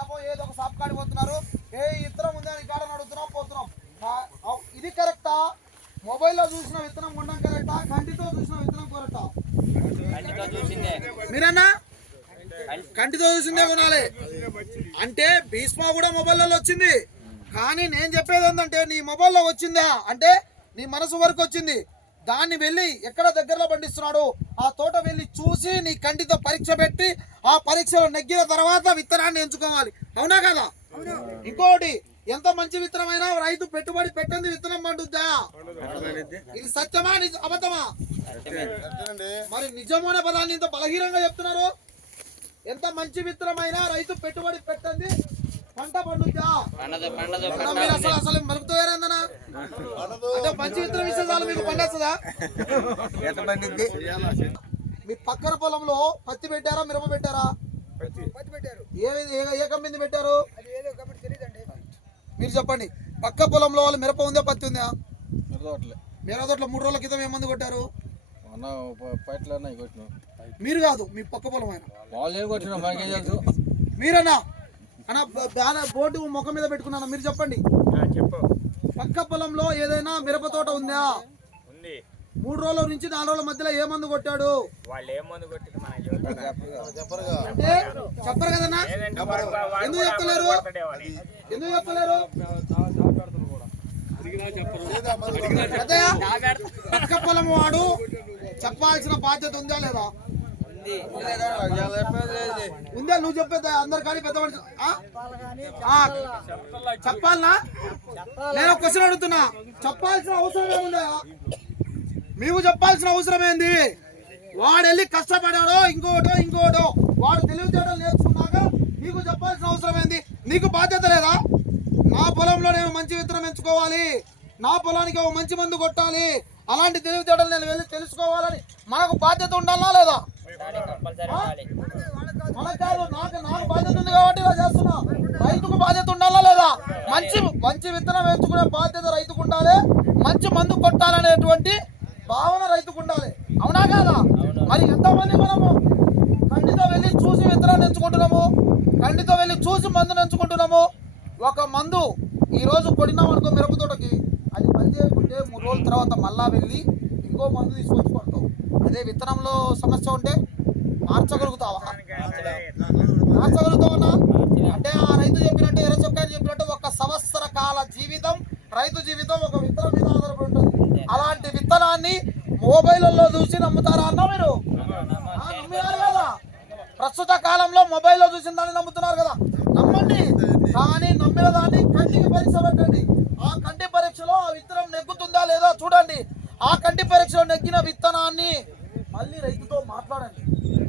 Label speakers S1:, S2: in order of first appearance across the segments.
S1: Shop ఏదో ఒక shop పోతున్నారు. ఏ ఇత్తనం ఉందా అని కాడని అడుగుతున్నాం పోతున్నాం. ఇది కరెక్టా మొబైల్లో చూసిన విత్తనం ఉండడం కరెక్టా కంటితో చూసిన విత్తనం కరెక్టా మీరన్నా? కంటితో చూసిందే కొనాలి. అంటే భీష్మ కూడా మొబైల్లో వచ్చింది. కానీ నేను చెప్పేది ఏంటంటే నీ మొబైల్లో వచ్చిందా? అంటే నీ మనసు వరకు వచ్చింది. దాన్ని వెళ్ళి ఎక్కడ దగ్గరలో పండిస్తున్నాడు? ఆ తోట వెళ్ళి చూసి నీ కంటితో పరీక్ష పెట్టి ఆ పరీక్షలో నెగ్గిన తర్వాత విత్తనాన్ని ఎంచుకోవాలి. అవునా కదా? ఇంకోటి ఎంత మంచి విత్తనమైనా రైతు పెట్టుబడి పెట్టింది విత్తనం పండుద్దా? ఇది సత్యమా నిజ అబద్ధమా? మరి నిజమైన పదాన్ని ఇంత బలహీనంగా చెప్తున్నారు? ఎంత మంచి విత్తనమైనా రైతు పెట్టుబడి పెట్టండి పంట పండుద్దా? మీరు అసలు అసలు మరుగుతారేందనా అంటే మంచి విత్తనం ఇస్తే చాలు మీకు పండేస్తుందా? మీ పక్కన పొలంలో పత్తి పెట్టారా మిరప పెట్టారా? ఏ ఏ- ఏ కంపెనీ పెట్టారు మీరు చెప్పండి. పక్క పొలంలో వాళ్ళు మిరప ఉందా పత్తి ఉందా? మిరప తోటలో. మూడు రోజుల క్రితం ఏమంది కొట్టారు? మీరు కాదు మీ పక్క పొలం ఆయన.
S2: వాళ్ళు ఏం కొట్టినాం మనకేం తెలుసు.
S1: మీరన్నా? అన్న బ్యానర్ బోర్డు ముఖం మీద పెట్టుకున్నాను మీరు చెప్పండి. పక్క పొలంలో ఏదైనా మిరప తోట ఉందా?
S3: ఉంది.
S1: మూడు రోజుల నుంచి నాలుగు రోజుల మధ్యలో ఏ మందు కొట్టాడు?
S3: వాళ్ళు ఏ మందు కొట్టి మన యువత
S1: అంటే చెప్పరు కదన్నా? ఎందుకు చెప్తలేరు ఎందుకు చెప్తలేరు పెద్దయ్య, పక్క పొలం వాడు చెప్పాల్సిన బాధ్యత ఉందా లేదా? ఉందా. నువ్వు చెప్పేది అందరు కానీ పెద్ద మనిషి చెప్పాలనా? నేను క్వశ్చన్ అడుగుతున్నా. చెప్పాల్సిన అవసరం ఏముందా? మీకు చెప్పాల్సిన అవసరం ఏంది? వాడు వెళ్ళి కష్టపడాడో ఇంకోటో ఇంకోటో వాడు తెలివితేటలు నేర్చుకున్నాక నీకు చెప్పాల్సిన అవసరం ఏంది? నీకు బాధ్యత లేదా? నా పొలంలో నేను మంచి విత్తనం ఎంచుకోవాలి. నా పొలానికి ఒక మంచి మందు కొట్టాలి. అలాంటి తెలివితేటలు నేను వెళ్ళి తెలుసుకోవాలని మనకు బాధ్యత ఉండాలా లేదా? మనకు కాదు నాకు నాకు బాధ్యత ఉంది కాబట్టి ఇలా చేస్తున్నా. రైతుకు బాధ్యత ఉండాలా లేదా? మంచి మంచి విత్తనం ఎంచుకునే బాధ్యత రైతుకు ఉండాలి. మంచి మందు కొట్టాలనేటువంటి భావన రైతుకు ఉండాలి. అవునా కాదా? మరి ఎంతమంది మనము కంటితో వెళ్ళి చూసి విత్తనాన్ని ఎంచుకుంటున్నాము? కంటితో వెళ్ళి చూసి మందుని ఎంచుకుంటున్నాము? ఒక మందు ఈ రోజు కొడినాం అనుకో మిరప తోటకి. అది పని చేయకుంటే మూడు రోజుల తర్వాత మళ్ళా వెళ్ళి ఇంకో మందు తీసుకొచ్చి కొడతావు అదే విత్తనంలో సమస్య ఉంటే మార్చగలుగుతావా? మార్చగలుగుతావన్నా అంటే ఆ రైతు చెప్పినట్టు ఎర్ర చొక్కా చెప్పినట్టు ఒక సంవత్సర కాల జీవితం రైతు జీవితం ఒక విత్తనం మీద ఆధారపడి ఉంటుంది. అలాంటి విత్తనాన్ని మొబైల్లో చూసి నమ్ముతారా అన్న మీరు? నమ్మినారు కదా. ప్రస్తుత కాలంలో మొబైల్లో చూసిన దాన్ని నమ్ముతున్నారు కదా. నమ్మండి. కానీ నమ్మిన దాన్ని కంటికి పరీక్ష పెట్టండి. ఆ కంటి పరీక్షలో ఆ విత్తనం నెగ్గుతుందా లేదా చూడండి. ఆ కంటి పరీక్షలో నెగ్గిన విత్తనాన్ని మళ్ళీ రైతుతో మాట్లాడండి.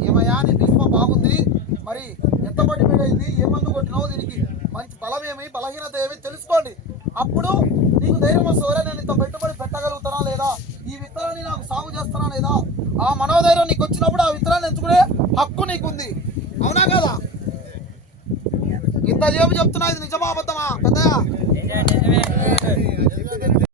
S1: ఏమయ్యా నీ భీష్మ బాగుంది. మరి ఎంత పడి అయింది ఏ మందు కొట్టినావు? దీనికి మంచి బలం ఏమి బలహీనత ఏమి తెలుసుకోండి. అప్పుడు నీకు ధైర్యం వస్తుందా నేను ఇంత పెట్టుబడి పెట్టగలుగుతానా లేదా? ఈ విత్తనాన్ని నాకు సాగు చేస్తానా లేదా? ఆ మనోధైర్యం నీకు వచ్చినప్పుడు ఆ విత్తనాన్ని ఎంచుకునే హక్కు నీకుంది. అవునా కదా? ఇంత చేపు చెప్తున్నా ఇది నిజమా అబద్ధమా? పెద్దయా